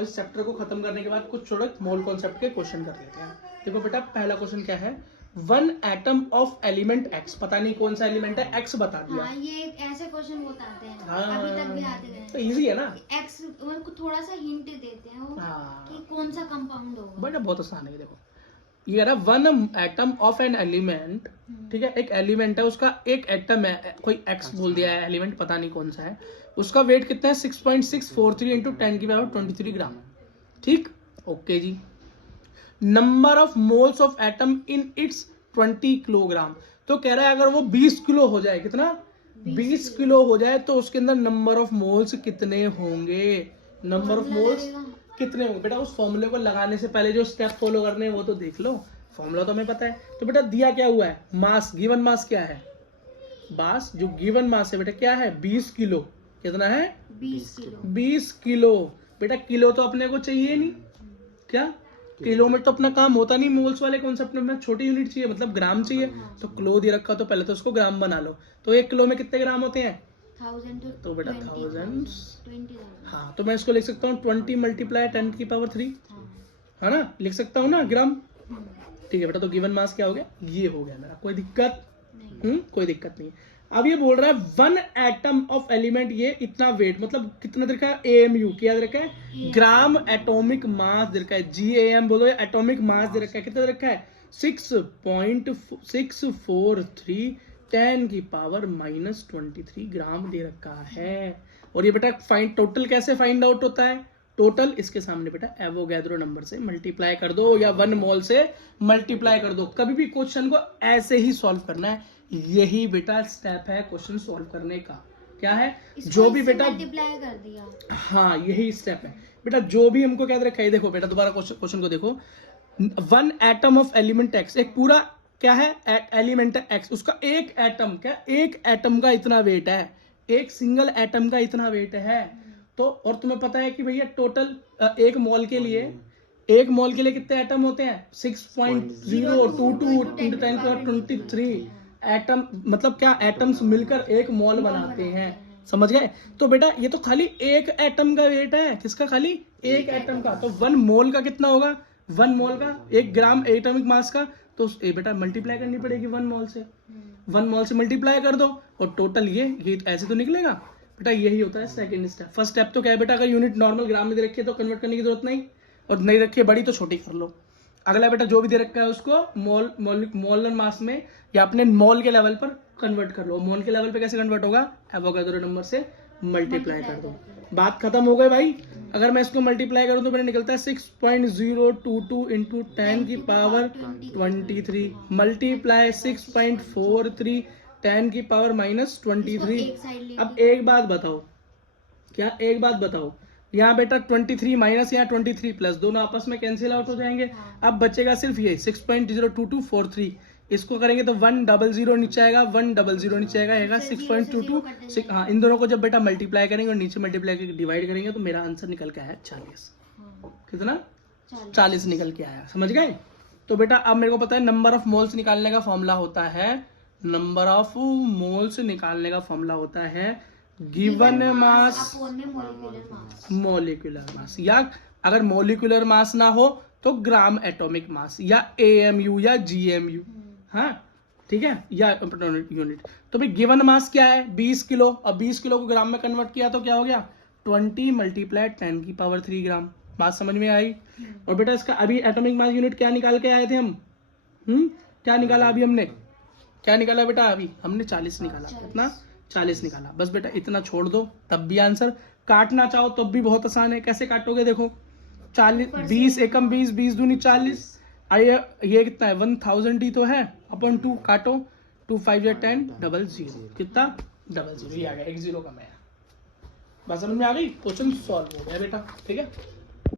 अब इस चैप्टर को खत्म करने के बाद कुछ थोड़े मोल कॉन्सेप्ट के क्वेश्चन कर लेते हैं। देखो बेटा पहला क्वेश्चन क्या है, one atom of element x, पता नहीं कौन सा एलिमेंट है, एक्स बता दिया। हाँ, ये ऐसे क्वेश्चन बताते हैं। हाँ, अभी तक भी आते रहे तो इजी है ना। एक्स को थोड़ा सा हिंट देते हैं वो, हाँ, कि कौन सा कंपाउंड होगा। बेटा बहुत आसान है। देखो ये रहा one atom of an element, ठीक है, एक एलिमेंट है उसका एक एटम है, कोई एक्स बोल दिया है एलिमेंट, पता नहीं कौन सा है, उसका वेट कितना है 6.643 इंटू 10⁻23 ग्राम। ठीक, ओके जी। Number of moles of atom in its 20 kilogram. तो कह रहा है अगर वो 20 किलो हो जाए, कितना 20 किलो हो जाए तो उसके अंदर नंबर ऑफ मोल्स कितने होंगे, नंबर ऑफ मोल्स कितने होंगे। बेटा उस फॉर्मूले को लगाने से पहले जो स्टेप फॉलो करने हैं वो तो देख लो, फॉर्मूला तो हमें पता है। तो बेटा दिया क्या हुआ है, मास, गिवन मास क्या है, मास जो गिवन मास है बेटा क्या है 20 किलो। कितना है 20 किलो। 20 किलो। बेटा किलो तो अपने को चाहिए नहीं, क्या किलो में तो अपना काम होता नहीं, मोल्स वाले कॉन्सेप्ट में छोटी यूनिट चाहिए, मतलब ग्राम चाहिए। तो किलो दे रखा तो पहले तो उसको ग्राम बना लो। तो 1 किलो में कितने ग्राम होते हैं 1000 तो बेटा 1000। 20,000। हाँ तो मैं इसको लिख सकता हूँ 20 मल्टीप्लाई 10⁻3, है ना, लिख सकता हूँ ना ग्राम। ठीक है बेटा, तो गिवन मास क्या हो गया, ये हो गया मेरा, कोई दिक्कत कोई दिक्कत नहीं। अब ये बोल रहा है वन एटम ऑफ एलिमेंट, ये इतना वेट, मतलब कितना दे रखा है, AMU क्या दे रखा है, ग्राम एटॉमिक मास दे रखा है, GAM बोलो, एटॉमिक मास दे रखा है, कितना दे रखा है 6.643 10⁻23 ग्राम दे रखा है। और ये बेटा फाइंड टोटल कैसे फाइंड आउट होता है, टोटल इसके सामने बेटा एवोगैड्रो नंबर से मल्टीप्लाई कर दो या 1 मोल से मल्टीप्लाई कर दो। कभी भी क्वेश्चन को ऐसे ही सॉल्व करना है, यही बेटा स्टेप है क्वेश्चन सॉल्व करने का। क्या है, जो भी बेटा मल्टीप्लाई कर दिया, हाँ यही स्टेप है बेटा, जो भी हमको क्या दे रखा है। देखो बेटा दोबारा क्वेश्चन को देखो, one atom of element x, एक पूरा क्या है एलिमेंट एक्स, उसका एक एटम, क्या एक एटम का इतना वेट है, एक सिंगल एटम का इतना वेट है। तो और तुम्हें पता है कि भैया टोटल एक मोल के लिए कितने एटम होते हैं 6.022 × 10⁻23 एटम, मतलब क्या एटम्स मिलकर एक मोल बनाते हैं, समझ गए। तो बेटा ये तो खाली एक एटम का वेट है, किसका, खाली एक एटम का। तो 1 मोल का कितना होगा, 1 मोल का 1 ग्राम एटॉमिक मास का, तो ये बेटा मल्टीप्लाई करनी पड़ेगी 1 मोल से, 1 मोल से मल्टीप्लाई कर दो और टोटल ये ऐसे तो निकलेगा बेटा। यही होता है सेकंड स्टेप। फर्स्ट स्टेप तो क्या है बेटा, अगर यूनिट नॉर्मल ग्राम में दे रखी है तो कन्वर्ट करने की जरूरत नहीं, और नहीं रखी है बड़ी तो छोटी कर लो। अगला बेटा जो भी दे रखा है उसको मोलर मास में या अपने मोल के लेवल पर कन्वर्ट कर लो। मोल के लेवल पे कैसे कन्वर्ट होगा, एवोगैड्रो नंबर से मल्टीप्लाई कर दो, बात खत्म हो गई भाई। अगर मैं इसको मल्टीप्लाई करूं तो मेरा निकलता है 6.022 इंटू 10⁻23 मल्टीप्लाई 6.43 10⁻23। अब एक बात बताओ, क्या एक बात बताओ, यहाँ बेटा 23 माइनस यहाँ 23 प्लस, दोनों आपस में कैंसिल आउट हो जाएंगे। अब बचेगा सिर्फ ये 6.02243, इसको करेंगे तो 100 नीचे आएगा, 100 नीचे आएगा 6.22। हाँ, इन दोनों को जब बेटा मल्टीप्लाई करेंगे और नीचे मल्टीप्लाई करके डिवाइड करेंगे तो मेरा आंसर निकल के आया 40। कितना 40 निकल के आया, समझ गए। तो बेटा अब मेरे को पता है नंबर ऑफ मोल्स निकालने का फॉर्मूला होता है, नंबर ऑफ मोल्स निकालने का फॉर्मूला होता है गिवन मास मोलिकुलर मास, या अगर मोलिकुलर मास ना हो तो ग्राम एटॉमिक मास या AMU या GMU, हाँ ठीक है, या यूनिट। तो भाई गिवन मास क्या है 20 किलो, अब 20 किलो को ग्राम में कन्वर्ट किया तो क्या हो गया 20 मल्टीप्लाई 10⁻3 ग्राम। बात समझ में आई। और बेटा इसका अभी एटॉमिक मास यूनिट क्या निकाल के आए थे हम, क्या निकाला अभी हमने, क्या निकाला बेटा, अभी हमने 40 निकाला, कितना 40 निकाला। बस बेटा इतना छोड़ दो तब भी आंसर, काटना चाहो तब भी बहुत आसान है। कैसे काटोगे, देखो 40 20 एकम 20 20 दूनी 40, ये कितना है 1000 ही तो है, अपन 2 काटो, 2 5 या 10 00, कितना 00, ये आ गया, 1 0 कम है। बस समझ में आ गई, क्वेश्चन सॉल्व हो गया बेटा, ठीक है।